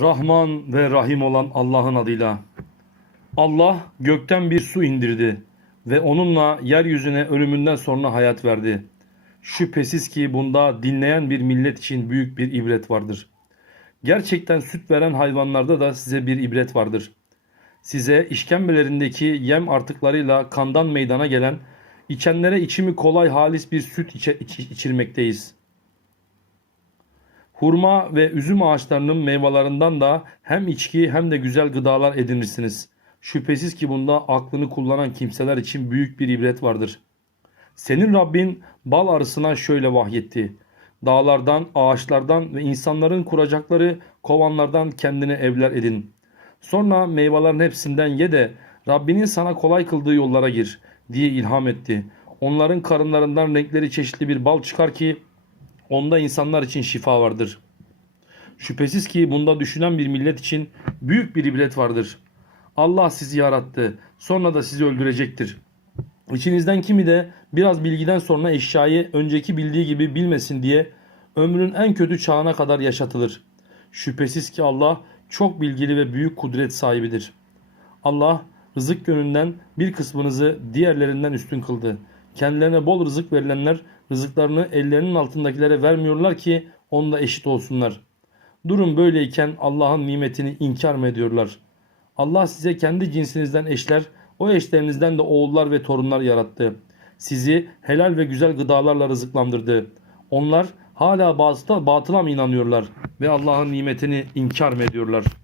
Rahman ve Rahim olan Allah'ın adıyla. Allah gökten bir su indirdi ve onunla yeryüzüne ölümünden sonra hayat verdi. Şüphesiz ki bunda dinleyen bir millet için büyük bir ibret vardır. Gerçekten süt veren hayvanlarda da size bir ibret vardır. Size işkembelerindeki yem artıklarıyla kandan meydana gelen, içenlere içimi kolay halis bir süt içe- iç- içirmekteyiz.'' Hurma ve üzüm ağaçlarının meyvelerinden da hem içki hem de güzel gıdalar edinirsiniz. Şüphesiz ki bunda aklını kullanan kimseler için büyük bir ibret vardır. Senin Rabbin bal arısına şöyle vahyetti. Dağlardan, ağaçlardan ve insanların kuracakları kovanlardan kendine evler edin. Sonra meyvelerin hepsinden ye de Rabbinin sana kolay kıldığı yollara gir diye ilham etti. Onların karınlarından renkleri çeşitli bir bal çıkar ki Onda insanlar için şifa vardır. Şüphesiz ki bunda düşünen bir millet için büyük bir ibret vardır. Allah sizi yarattı. Sonra da sizi öldürecektir. İçinizden kimi de biraz bilgiden sonra eşyayı önceki bildiği gibi bilmesin diye ömrün en kötü çağına kadar yaşatılır. Şüphesiz ki Allah çok bilgili ve büyük kudret sahibidir. Allah rızık yönünden bir kısmınızı diğerlerinden üstün kıldı. Kendilerine bol rızık verilenler rızıklarını ellerinin altındakilere vermiyorlar ki onunla eşit olsunlar. Durum böyleyken Allah'ın nimetini inkar mı ediyorlar? Allah size kendi cinsinizden eşler, o eşlerinizden de oğullar ve torunlar yarattı. Sizi helal ve güzel gıdalarla rızıklandırdı. Onlar hala batıla, batıla mı inanıyorlar ve Allah'ın nimetini inkar mı ediyorlar?''